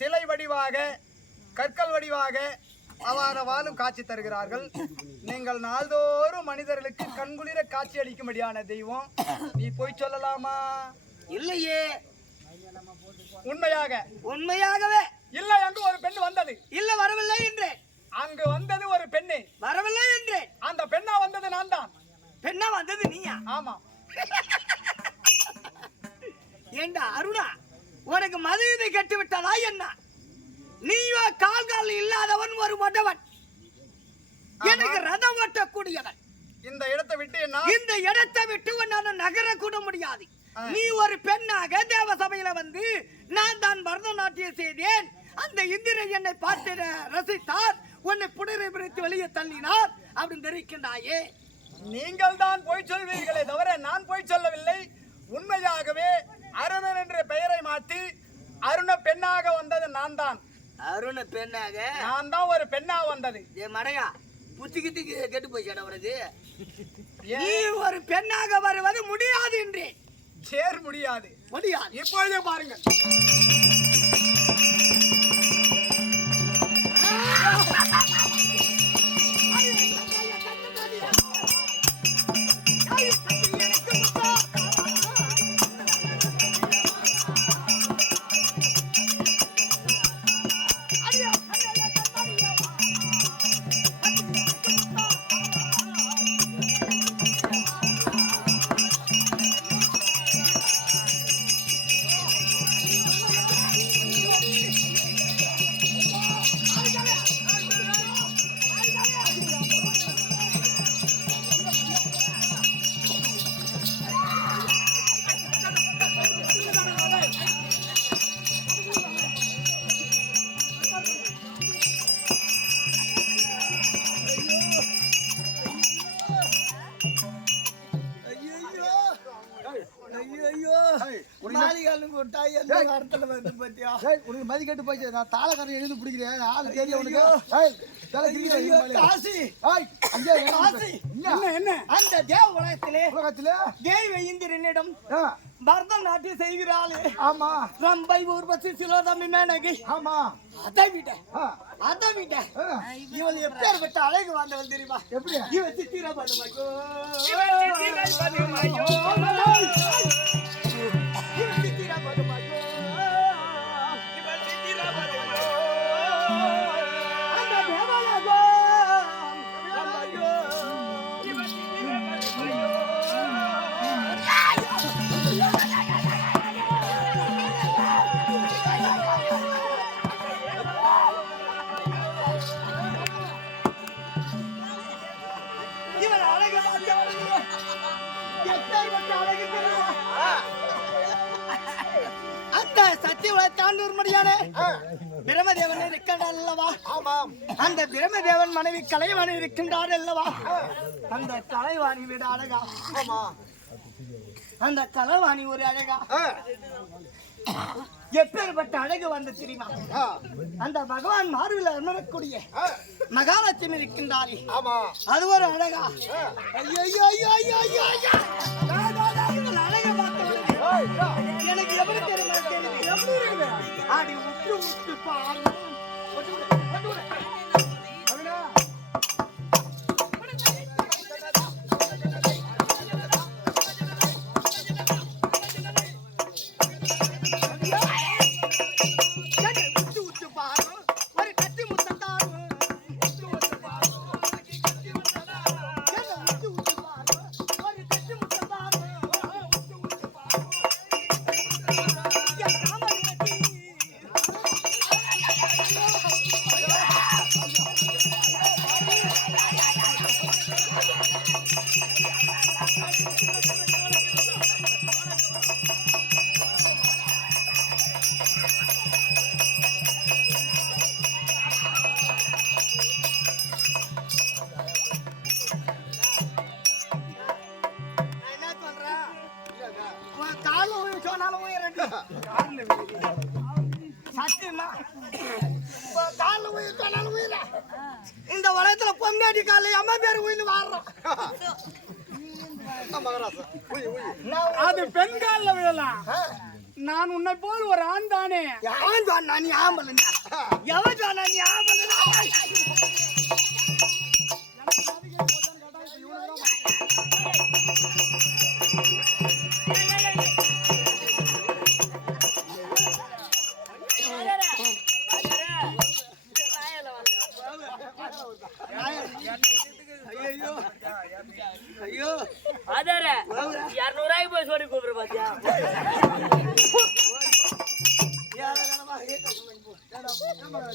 சிலை வடிவாக கற்கள் வடிவாக அவ்வாறு வாழும் காட்சி தருகிறார்கள். நீங்கள் நாள்தோறும் மனிதர்களுக்கு கண்குளிர காட்சி அளிக்கும்படியான தெய்வம். நீ போய் சொல்லலாமா? இல்லையே. உண்மையாக. உண்மையாகவே. இல்லை அங்கு ஒரு பெண் வந்தது. இல்ல வரவில்லை என்றேன் அங்கு வந்தது ஒரு பெண்ணு. வரவில்லை என்றேன் அந்த பெண்ணா வந்தது நான் தான். பெண்ணா வந்தது நீயா? ஆமா ஏண்டா அருணா? உனக்கு மதுவிதை கட்டு விட்டதா என்ன? நீயோ கால் கால் இல்லாதவன் ஒரு மொட்டவன் எனக்கு ரதம் ஓட்டக்கூடியவன். இந்த இடத்தை விட்டு என்ன இந்த இடத்தை விட்டு உன்னால நகர கூட முடியாது. நீ ஒரு பெண்ணாக தேவ சபையில வந்து நான் தான் பரதநாட்டியம் செய்தேன். அந்த இந்திர என்னை பார்த்து ரசித்தார்? உன்னை புடரை பிரித்து வெளியே தள்ளினார். அப்படின்னு தெரிவிக்கின்றாயே. நீங்கள் தான் போய் சொல்வீர்களே தவிர நான் போய் சொல்லவில்லை. உண்மையாகவே என்ற மாற்றி அருண பெண்ணாக வந்தது நான் தான் அருண பெண்ணாக? நான் தான் ஒரு பெண்ணா வந்தது. ஏ மடையா புத்தி கித்தி கெட்டு போயிச்சடா உனக்கு? நீ ஒரு பெண்ணாக வருவது முடியாது என்றேன் சேர் முடியாது. முடியாது. இப்பொழுதே பாருங்கள். ஏய், உனக்கு மதி கட்டு போச்சு. நான் தாளக்காரன் எழுதி பிடிக்கிறேன். ஆளு தெரியும் உனக்கு. என்ன? அந்த தேவ உலகத்திலே உலகத்துல? தேவ இந்திரனிடம் ஆ, பரதநாட்டியம் செய்கிறாளே. ஆமா. ரம்பை ஊர்வசி சிலோதமி மேனகி. ஆமா. அதை விட அதை விட இவள் எப்பேற்பட்ட அழகு வாழ்ந்தவள் தெரியுமா? எப்படி? இவன் சித்திர பண்ணுவாயோ அந்த சத்தியவளை தாண்டூர்மடியானே பிரமதேவன் இருக்கின்றார் அல்லவா ஆமாம். அந்த பிரமதேவன் மனைவி கலைவாணி இருக்கின்றார் அல்லவா அந்த கலைவாணி விட அழகா. ஆமா. அந்த கலைவாணி ஒரு அழகா. எப்பேற்பட்ட அழகு வந்து தெரியுமா? அந்த பகவான் மார்பில் அமரக்கூடிய மகாலட்சுமி இருக்கின்றாரே. அது ஒரு அழகா. ஐயோ ஐயோ ஐயோ ஐயோ ஐயோ அழகை பார்த்தவளே. அடி பாரு கால்ல உயிர் சொன்னாலும் உயிர. இந்த உலகத்துல பொம்னாடி கால அம்மா பேர் உயிர் வாடுறோம். அது பெண்கால்ல விழலாம். நான் உன்னை போல் ஒரு ஆண் தானே. எவன் சொன்னா நீ ஆம்பளை எவன் சொன்னா நீ ஆம்பளை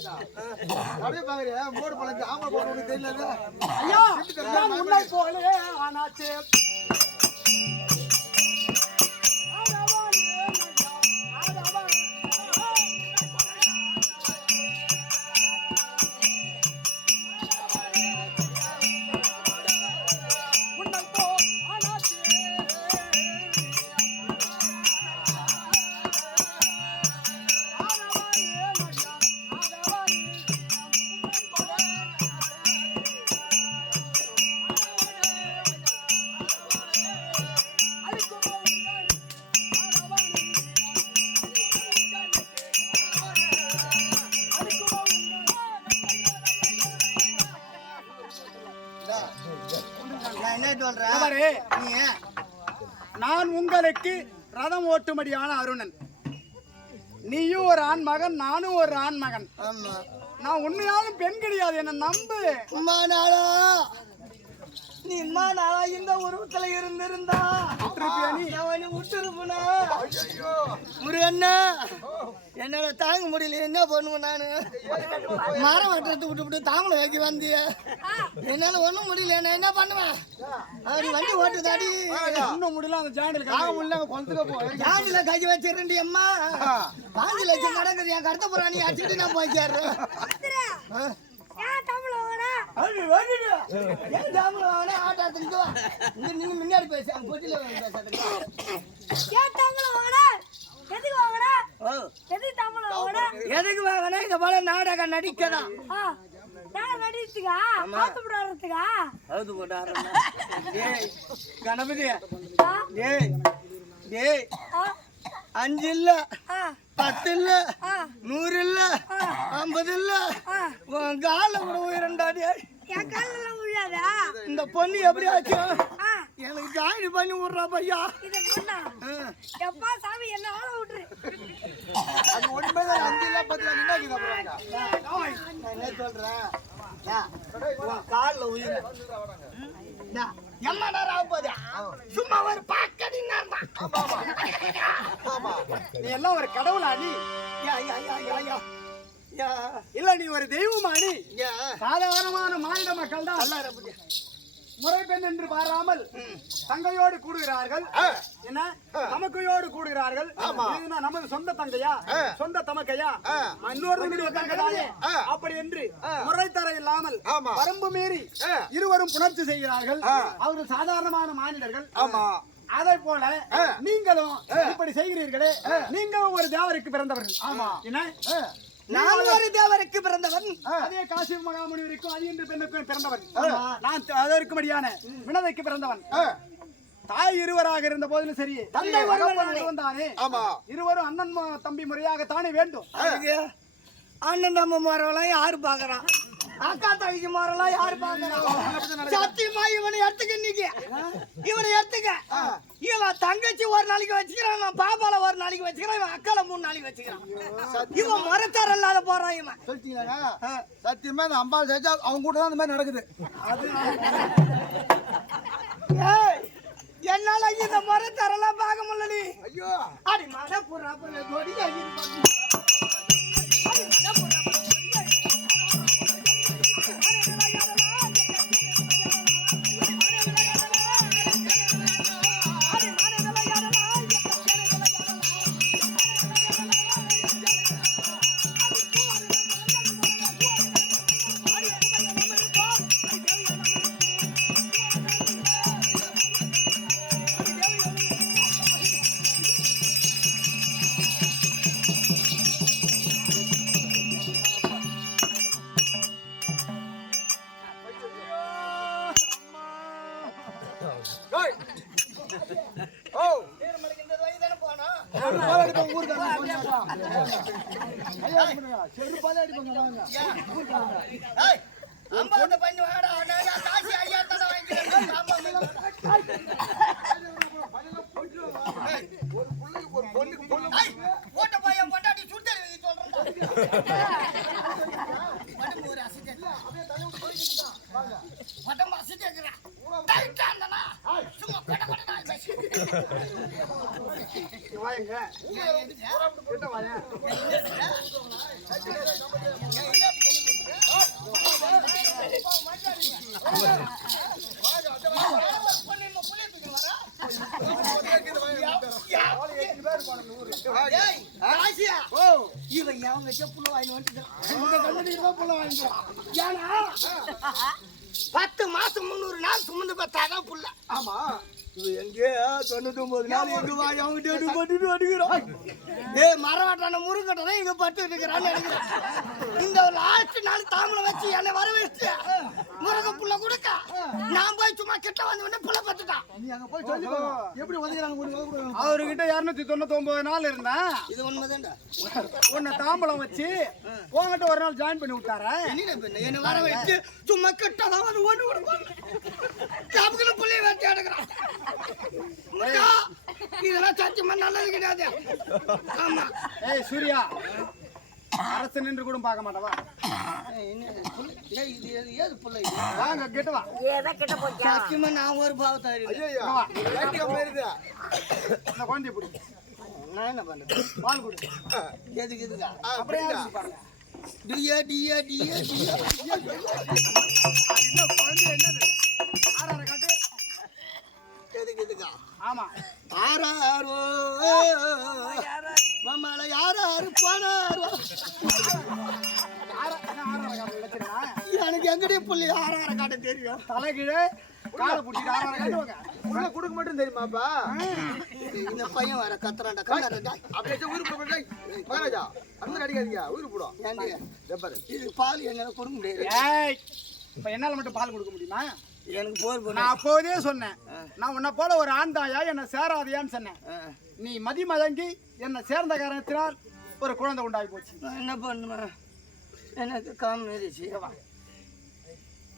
அப்படியே பாக்குறியா? மோடு பழஞ்சு ஆமா போட உனக்கு தெரியல ஐயா முன்னாடி போகல ஆனாச்சு. உங்களுக்கு ரதம் ஓட்டும்படியான அருணன். நீயும் ஒரு ஆண் மகன் நானும் ஒரு ஆண் மகன் நான் உண்மையாலும் பெண் கிடையாது என்ன நம்பு. நீ அம்மா நாளா இந்த உருவத்துல இருந்திருந்தா? அவனை விட்டுருப்பனா? முருகண்ணா என்னால தாங்க முடியல என்ன பண்ணுவேன் நானு? மரம் வெட்டுறது விட்டு விட்டு தாமலை வைக்க வந்திய. என்னால ஒண்ணும் முடியல நான் என்ன பண்ணுவேன்? அப்படி வண்டி ஓட்டுதாடி. இன்னும் முடியல அந்த ஜாண்டில் நாங்க உள்ள கொளுத்துக்க போ. ஜாதியில கை வச்சிருந்தி அம்மா. பாஞ்சு லட்சம் நடக்குது என் கருத்த புறாணி அடிச்சுட்டு நான் போய்க்காரு ஏன் வாங்கினா முன்னாடி பேசு அங்க பொட்டியில பேசாதுக்கு ஓ. எதுக்கு வாங்கினா? இந்த போல நாடகம் நடிக்கதான் கணபதி. டேய் டேய் அஞ்சு இல்ல பத்து இல்ல நூறு இல்ல ஐம்பது இல்ல உன் கால கூட உயிரண்டா டேய் இந்த பொண்ணு எப்படி ஆச்சு? எனக்கு ஜாயின் பண்ணி விடுறா பையா. எப்பா சாமி என்ன ஆள விட்டுரு? அது உண்மைதான் அஞ்சு இல்ல பத்து என்ன சொல்றேன்? கால்ல உயிர். எம்மா நேரம் ஆக போகுது? சும்மா ஒரு பாக்கடி நீ எல்லாம் ஒரு கடவுளா நீ? இல்ல நீ ஒரு தெய்வமா நீ? சாதாரணமான மாநில மக்கள் தான் முறை பெண் என்று பாராமல் தங்கையோடு கூடுகிறார்கள். என்ன? தமக்கையோடு கூடுகிறார்கள். நமது சொந்த தங்கையா? சொந்த தமக்கையா? இன்னொருவருடைய தங்கைதானே? அப்படி என்று முறை தர இல்லாமல் வரம்பு மீறி இருவரும் புணர்ச்சி செய்கிறார்கள். அவர்கள் சாதாரணமான மாநிலர்கள் ஆமா. அதை போல நீங்களும் இப்படி செய்கிறீர்களே. நீங்களும் ஒரு தேவருக்கு பிறந்தவர்கள். ஆமா. என்ன? நான் ஒரு தேவருக்கு பிறந்தவன். அதே காசி மகாமுனிவருக்கும் அது என்று பெண்ணுக்கும் பிறந்தவன். நான் அதற்குமடியான வினதைக்கு பிறந்தவன். தாய் இருவராக இருந்த போதிலும் சரி தந்தை தானே ஆமா. இருவரும் அண்ணன் ம- தம்பி முறையாக தானே வேண்டும். அண்ணன் தம்பி மரவெல்லாம் யாரு பாக்குறான். அக்கா தங்கச்சி மரம்லாம் யாரு பாக்குறான் சத்தியமா இவனை எடுத்துக்க இன்னைக்கு. இவனை எடுத்துக்க. இவன் தங்கச்சி ஒரு நாளைக்கு வச்சுக்கிறான் இவன் பாப்பால ஒரு நாளைக்கு வச்சுக்கிறான் இவன் அக்கால மூணு நாளைக்கு வச்சுக்கிறான். இவன் மரத்தார் இல்லாத போறான் இவன். சொல்லிட்டீங்களா சத்தியமா இந்த அம்பாள் சேர்த்தா அவங்க கூட தான் இந்த மாதிரி நடக்குது. ஏய், என்னால இந்த மரத்தாரெல்லாம் பார்க்க முடியல ஐயோ. அடி புறா புற வாங்க கிட்ட வாங்க ஏய், ராசியா. இவன் வச்ச புல்லு வாங்கி வாங்கிக்கலாம் ஏன்னா பத்து மாசம் முந்நூறு நாள் சுமந்து பார்த்தாதான் புள்ள. ஆமா. எங்கே? தொண்ணூத்தி ஒன்பது நாள் எங்க வாய் அவங்ககிட்ட எடுத்து போட்டுட்டு அடிக்கிறோம் ஏ மரவாட்டான முருகட்டை இங்க பட்டு இருக்கிறான்னு நினைக்கிறேன். இந்த ஒரு லாஸ்ட் நாள் வச்சு என்னை வர வச்சு முருக புள்ள கொடுக்க. நான் போய் சும்மா கிட்ட வந்து உடனே புள்ள பத்துட்டான். நீ அங்க போய் சொல்லி எப்படி உதவுறாங்க அவர்கிட்ட இருநூத்தி தொண்ணூத்தி ஒன்பது நாள் இருந்தேன் இது உண்மைதான்டா. உன்னை தாம்பலம் வச்சு உங்ககிட்ட ஒரு நாள் ஜாயின் பண்ணி விட்டாரா? என்ன? வர வச்சு சும்மா கிட்ட தான் வந்து ஓட்டு கொடுப்பாங்க. புள்ளைய வச்சு எடுக்கிறான் இதெல்லாம் சத்தியமா நல்லது கிடையாது. ஆமா. ஏய் சூர்யா. அரசு நின்று கூட பார்க்க மாட்டவா? என்ன இது புள்ள? ஏய், இது ஏது- புள்ள? வாங்க கிட்ட வா. ஏதோ கிட்ட போச்சா? சத்தியமா நான் ஒரு பாவத்தை. இந்த குழந்தைய பிடி. நான் என்ன பண்றது? பால் குடி. எதுக்கு எதுக்கா? அப்புறம் யாருக்கு பாருங்க. டியா டியா டியா டியா. இன்னும் குழந்தை என்னது? ஆறார காட்டு. எதுக்கா ஆமா. ஆறாரோ மாமால யாராரு போனாரோ? எனக்கு எங்கடி புள்ளி ஆறார காட்ட தெரியும்? தலைகீழே காலை பிடிச்சிட்டு ஆறார காட்டுவாங்க. உள்ள கொடுக்க மட்டும் தெரியுமாப்பா? இந்த பையன் வர கத்துறான்டா கண்ணாடா அப்படியே ஊரு போடுங்க மகாராஜா அந்த அடிக்காதீங்க ஊரு போடும் ஜப்பர் இது பால் என்னால கொடுக்க முடியாது. ஏய் இப்ப என்னால மட்டும் பால் கொடுக்க முடியுமா? எனக்கு போர் நான் அப்போதே சொன்னேன். நான் உன்னை போல ஒரு ஆண் தாயா என்னை சேராதியான்னு சொன்னேன். நீ மதி மதங்கி என்னை சேர்ந்த காரணத்தினால் ஒரு குழந்தை உண்டாகி போச்சு. என்ன பண்ணுமா? எனக்கு காமிச்சு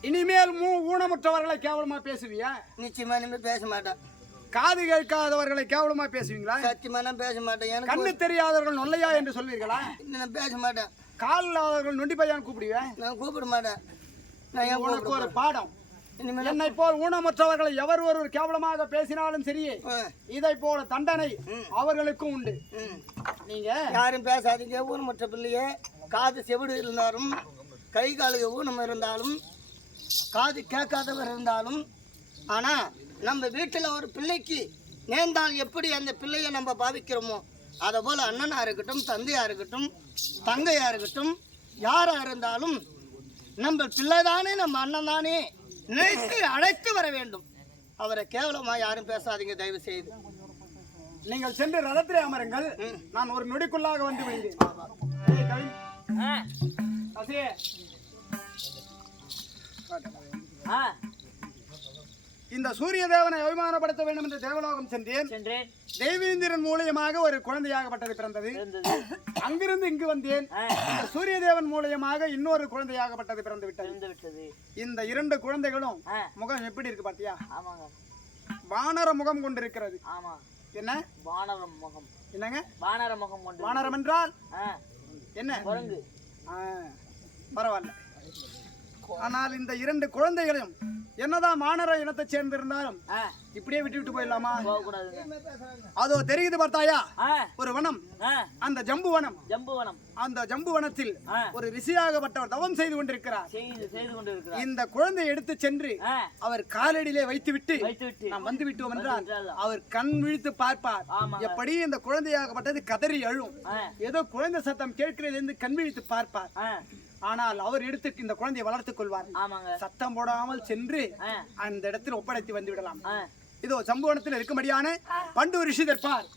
இனிமேல் மூ ஊனமுற்றவர்களை கேவலமா பேசுவியா? நிச்சயமா இனிமே பேச மாட்டேன். காது கேட்காதவர்களை கேவலமா பேசுவீங்களா? சத்தியமா நான் பேச மாட்டேன். எனக்கு கண்ணு தெரியாதவர்கள் நொல்லையா என்று சொல்வீர்களா? நான் பேச மாட்டேன். கால் இல்லாதவர்கள் நொண்டி பையான் கூப்பிடுவேன் நான் கூப்பிட மாட்டேன். நான் உனக்கு ஒரு பாடம். இனிமேல் என்னை போல் ஊனமுற்றவர்களை எவர் ஒருவர் கேவலமாக பேசினாலும் சரியே ஆ, இதை போல தண்டனை அவர்களுக்கும் உண்டு. நீங்க? யாரும் பேசாதீங்க ஊனமற்ற பிள்ளையே. காது செவிடு இருந்தாலும் கை காலுக்கு ஊனம் இருந்தாலும் காது கேட்காதவர் இருந்தாலும் ஆனா நம்ம வீட்டில் ஒரு பிள்ளைக்கு நேர்ந்தால் எப்படி அந்த பிள்ளையை நம்ம பாவிக்கிறோமோ அதை போல அண்ணனா இருக்கட்டும் தந்தையா இருக்கட்டும் தங்கையா இருக்கட்டும் யாரா இருந்தாலும் நம்ம பிள்ளை தானே நம்ம அண்ணன் தானே. நினைத்து அழைத்து வர வேண்டும். அவரை கேவலமா யாரும் பேசாதீங்க தயவு செய்து நீங்கள் சென்று ரதத்திலே அமருங்கள். நான் ஒரு நொடிக்குள்ளாக வந்து விடுகிறேன். இந்த சூரிய தேவனை அபிமானப்படுத்த வேண்டும் என்று தேவலோகம் சென்றேன். சென்றேன். தெய்வீந்திரன் மூலியமாக ஒரு குழந்தையாகப்பட்டது பிறந்தது. அங்கிருந்து இங்கு வந்தேன். சூரிய தேவன் மூலியமாக இன்னொரு குழந்தையாகப்பட்டது பிறந்து விட்டது இந்த இரண்டு குழந்தைகளும் முகம் எப்படி இருக்கு பாத்தியா? ஆமாங்க. வானர முகம் கொண்டிருக்கிறது. ஆமா. என்ன? வானரம் முகம். என்னங்க? வானர முகம் கொண்டு வானரம் என்றால்? என்ன? குரங்கு. பரவாயில்ல. ஆனால் இந்த இரண்டு குழந்தைகளையும் என்னதான் வானர இனத்தைச் சேர்ந்திருந்தாலும் இப்படியே விட்டு விட்டு போயிடலாமா அதோ தெரியுது பார்த்தாயா? ஒரு வனம் அந்த ஜம்பு வனம். ஜம்புவனம் அந்த ஜம்பு வனத்தில். ஒரு ரிஷியாகப்பட்டவர் தவம் செய்து கொண்டிருக்கிறார். இந்த குழந்தையை எடுத்து சென்று அவர் காலடியிலே வைத்து விட்டு நாம் வந்து விட்டோம் என்றால் அவர் கண் விழித்து பார்ப்பார். எப்படி இந்த குழந்தையாகப்பட்டது கதறி அழும்? ஏதோ குழந்தை சத்தம் கேட்கிறது என்று கண் விழித்து பார்ப்பார். ஆனால் அவர் எடுத்து இந்த குழந்தையை வளர்த்துக் கொள்வார். ஆமாங்க. சத்தம் போடாமல் சென்று அந்த இடத்தில் ஒப்படைத்து வந்து விடலாம். இதோ சம்பவத்தில் இருக்கும்படியான பண்டு ரிஷி தற்பார்